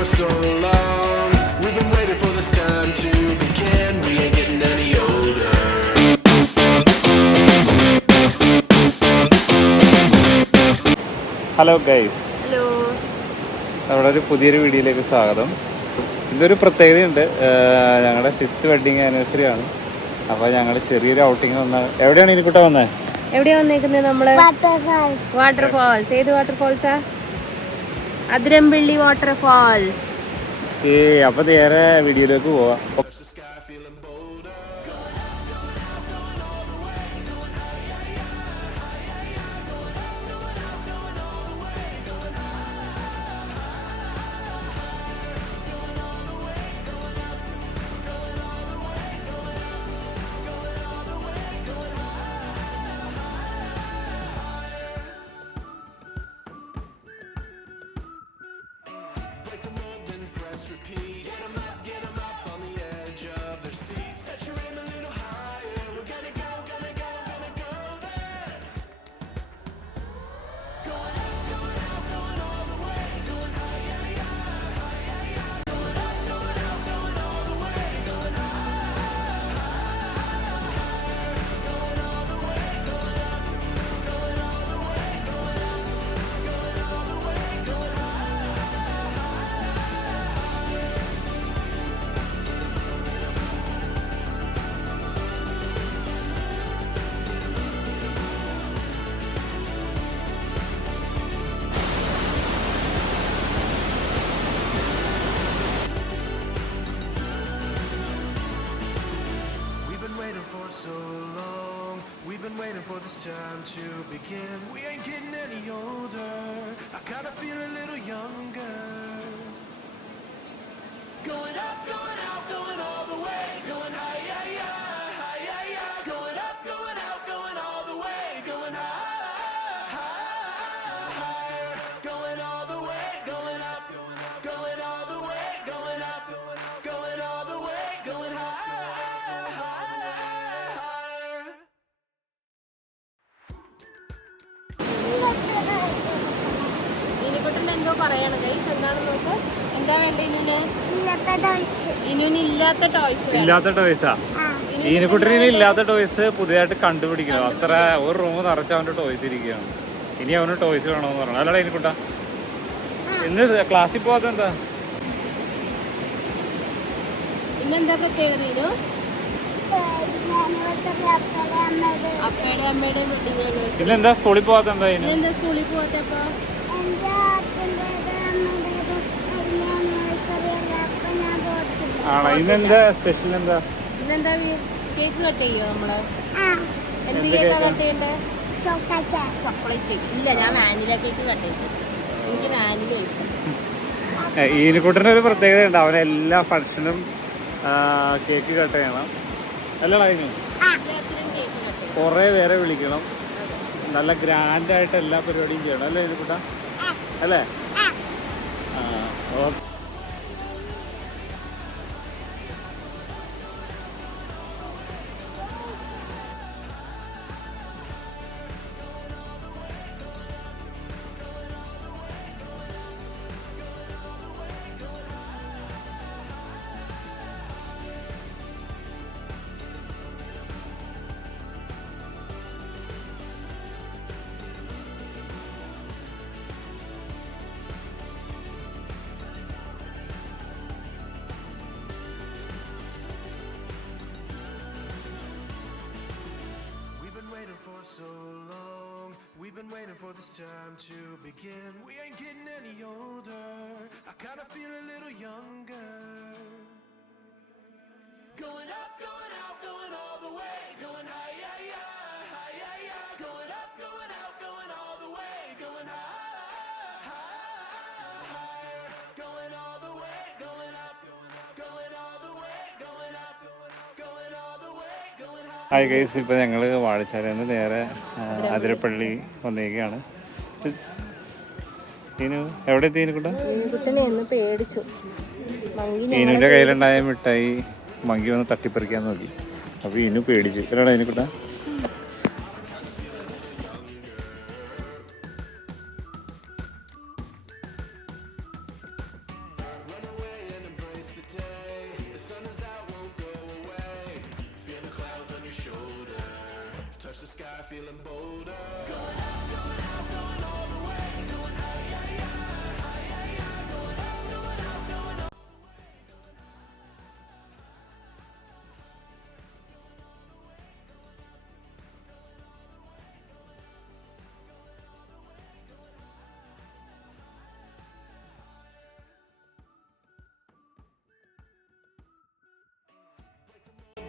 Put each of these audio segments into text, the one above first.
for so long. We've been waiting for this time to begin. We ain't getting any older. Hello guys, hello. നമ്മുടെ ഒരു പുതിയൊരു വീഡിയോയിലേക്ക് സ്വാഗതം. ഇതൊരു പ്രത്യേകതയുണ്ട്. ഞങ്ങളുടെ 5th വെഡിങ് ആനിവേഴ്സറി ആണ്. അപ്പോൾ ഞങ്ങൾ ചെറിയൊരു ഔട്ടിങ് വന്ന. എവിടെയാണ് ഇതിൽക്കൂട്ട വന്നത്? എവിടെയാ വന്നേക്കുന്നത്? നമ്മള് വാട്ടർഫാൾസ്. ഏത് വാട്ടർഫാൾസാ? അതിരമ്പള്ളി വാട്ടർഫാൾസ്. അപ്പോൾ നേരെ വീഡിയോയിലേക്ക് പോവാം. We've been waiting for this time to begin. We ain't getting any older. I kinda feel a little younger. Going up, going out, going all the way. Going high, yeah, yeah, high, yeah, yeah. Going up, going out, going all the way. Going high, higher. Going all the way, going up, going all the way. Going up, going all the way. Going high, higher. ഇനിക്കുട്ടൻ്റെ എന്തോ പറയാണ് guys. എന്താണെന്ന് നോക്ക്. എന്താ വേണ്ട ഇനുന്? ഇനുന് ഇല്ലാത്ത toys. ഇല്ലാത്ത ടോയ്സാ? ഈനക്കുട്ടിന് ഇല്ലാത്ത toys പുതിയതായിട്ട് കണ്ടുപിടിക്കണം. അത്ര ഒരു റൂം നിറച്ച് അവൻ്റെ ടോയ്സ് ഇരിക്കുകയാണ്. ഇനി അവന് ടോയ്സ് വേണമെന്ന് പറഞ്ഞു. അല്ലടാ ഈനക്കുട്ട, ഇന്ന് ക്ലാസ്സിൽ പോകാത്ത എന്താ? ഇന്നെന്താ പ്രത്യേകത? ഇനു അപ്പയുടെ അമ്മയുടെ വെഡിങ് ആനിവേഴ്സറി. ഇന്നെന്താ സ്കൂളിൽ പോകാത്ത എന്താ? ഇന്നെന്താ സ്കൂളിൽ പോകാത്തപ്പ? ആണോ? ഇന്നെന്താ സ്പെഷ്യൽ? എന്താ ഇന്നെന്താ? കേക്ക് കട്ട് ചെയ്യോ നമ്മള്? എന്ത് കേക്കാ കട്ട് ചെയ്യണ്ടേ? ചോക്ലേറ്റ്. ഇല്ല, ഞാൻ വാനില കേക്ക് കട്ട് ചെയ്തു. എനിക്ക് വാനില ഇഷ്ടം. ഈനക്കുട്ടൻ്റെ ഒരു പ്രത്യേകത ഉണ്ട്. അവനെല്ലാ ഫംഗ്ഷനും കേക്ക് കട്ട് ചെയ്യണം. അല്ലടാ, അതിന് കുറേ പേരെ വിളിക്കണം. നല്ല ഗ്രാൻഡായിട്ട് എല്ലാ പരിപാടിയും ചെയ്യണം. അല്ലേ ഈനക്കുട്ട? അല്ലേ? ആ, okay. We've been waiting for this time to begin. We ain't getting any older. I kinda feel a little younger. Going up, going out, going all the way. Going high, yeah, yeah, high, yeah, yeah. Going up, going out, going all the way. Going high, higher. Going all the way, going up, going all the way. Going up, going all the way. Going high. Hi guys, ഇപ്പോൾ ഞങ്ങൾ വാഴച്ചാലിൽ നിന്ന് നേരെ അതിരപ്പള്ളി വന്നേക്കാണ്. എവിടെ എത്തി ഈനക്കുട്ട? പേടിച്ചു. ഈനുവിൻ്റെ കയ്യിലുണ്ടായ മിഠായി monkey വന്ന് തട്ടിപ്പറിക്കാൻ നോക്കി. അപ്പോൾ ഈനു പേടിച്ചു. എല്ലാം ഈനക്കുട്ട feeling bolder. Going up, going out, going all the way. Going high, yeah, yeah, high, yeah, yeah. Going up, going out, going all the way. Going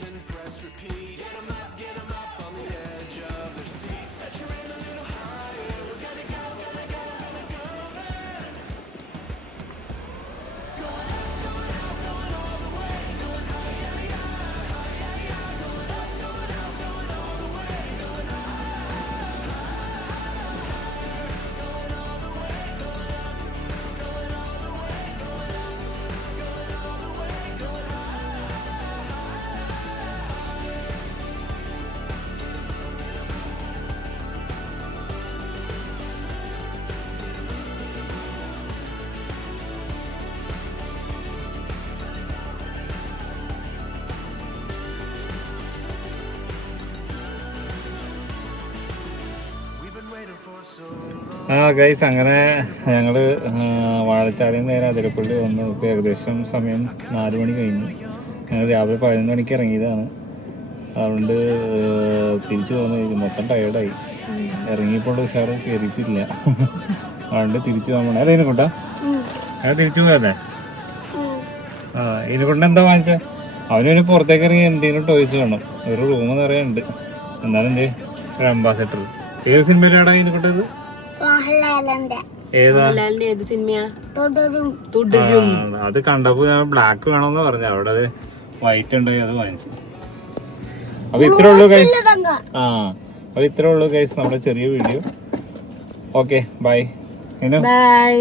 then press repeat. Get 'em up on the edge of their seats. Set your aim a little higher. We're gonna go, gonna go, gonna go there. Going up, going out, going all the way. Going high, yeah, yeah, high, yeah, yeah. Going up, going out, going all the way. Going high, going all the way. Going up, going all the way. Going up, going all the way. Going high. We've been waiting for so long. ആ guys, അങ്ങനെ ഞങ്ങള് വാഴച്ചാലിൽ നേരെ അതിരപ്പള്ളി വന്നു. ഇപ്പോൾ ഏകദേശം സമയം 4 മണി കഴിഞ്ഞു. ഞങ്ങൾ രാവിലെ 11 മണിക്ക് ഇറങ്ങിയതാണ്. അതുകൊണ്ട് തിരിച്ചു പോകുന്നത് മൊത്തം ടയേർഡായി. ഇറങ്ങിയപ്പോൾ ഉഷാറ് കയറിയിട്ടില്ല. അതുകൊണ്ട് തിരിച്ചു പോകാൻ അല്ലേ ഇതിനെക്കൊണ്ടാ? ഞാൻ തിരിച്ചു പോയതേ. ആ ഇതിനെക്കൊണ്ട് എന്താ വാങ്ങിച്ചേ? അവന് പുറത്തേക്ക് ഇറങ്ങി എന്തെങ്കിലും ടോയ്സ് വേണം. ഒരു റൂം നിറയുണ്ട്. എന്നാലും എന്തേ ഒരു അംബാസഡർ. ഏത് സിനിമയിലാടാ ഇതിനെക്കൊണ്ടത്? ഏതാ? ഏത് സിനിമയാ? അത് കണ്ടപ്പോ ഞാൻ ബ്ലാക്ക് വേണമെന്ന് പറഞ്ഞു. അവിടെ വൈറ്റ് ഉണ്ടെങ്കിൽ അത് വാങ്ങിച്ചു. അപ്പൊ ഇത്രേ ഉള്ളൂ ഗൈസ്. അപ്പൊ ഇത്രേ ഉള്ളൂ ഗൈസ് നമ്മുടെ ചെറിയ വീഡിയോ. Okay bye. ബൈ.